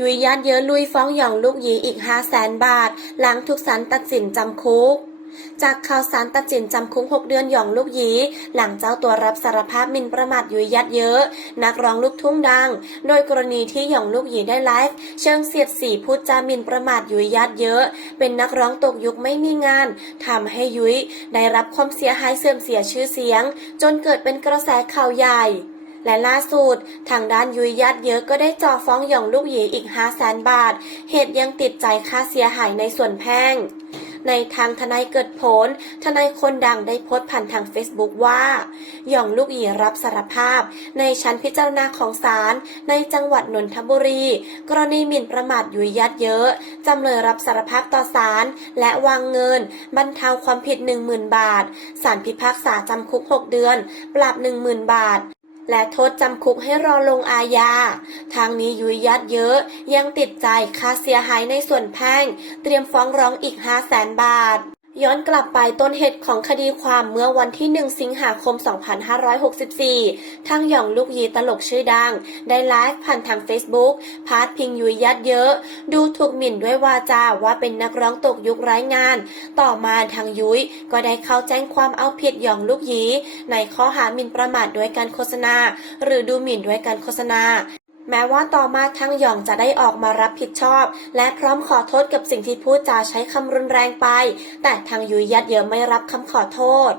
ยุยยัดเยอะลุยฟ้องหยองลูกหยีอีก5 0 0แสนบาท หลังถูกศาลตัดสินจำคุกจากข่าวสารตัดสินจำคุก 6 เดือนหยองลูกหยี หลังเจ้าตัวรับสารภาพมินประมาทยุยยัดเยอะ นักร้องลูกทุ่งดัง โดยกรณีที่หยองลูกหยีได้ไลฟ์เชิงเสียดสีพูดจามินประมาทยุยยัดเยอะ เป็นนักร้องตกยุคไม่มีงานทำให้ยุ้ยได้รับความเสียหายเสื่อมเสียชื่อเสียง จนเกิดเป็นกระแสข่าวใหญ่ และล่าสุด ทางด้านยุยยัดเยอะก็ได้จ่อฟ้องหย่องลูกหยีอีก5 0 0แสนบาท เหตุยังติดใจค่าเสียหายในส่วนแพ่ง ในทางทนายเกิดผล ทนายคนดังได้โพสต์ผ่านทาง Facebook ว่าหย่องลูกหยีรับสารภาพ ในชั้นพิจารณาของศาลในจังหวัดนนทบุรี กรณีหมิ่นประมาทยุยยัดเยอะจำเลยรับสารภาพต่อศาลและวางเงิน บรรเทาความผิด 10,000 บาทศาลพิพากษาจำคุก 6 เดือน ปรับ 10,000 บาท และโทษจำคุกให้รอลงอาญา ทางนี้ยุยยัดเยอะยังติดใจค่าเสียหายในส่วนแพ่ง เตรียมฟ้องร้องอีก 5 0 0แสนบาท ย้อนกลับไปต้นเหตุของคดีความเมื่อวันที่ 1 สิงหาคม 2564 ทางหย่องลูกยีตลกชื่อดัง ได้ไลฟ์ผ่านทาง Facebook พาดพิงยุยยัดเยอะ ดูถูกหมิ่นด้วยวาจาว่าเป็นนักร้องตกยุคไร้งาน ต่อมาทางยุ้ยก็ได้เข้าแจ้งความเอาผิดหย่องลูกหยีในข้อหาหมิ่นประมาทด้วยการโฆษณา หรือดูหมิ่นด้วยการโฆษณา แม้ว่าต่อมาทางหยองจะได้ออกมารับผิดชอบ และพร้อมขอโทษกับสิ่งที่พูดจาใช้คำรุนแรงไป แต่ทางยุยยัดเยอะไม่รับคำขอโทษ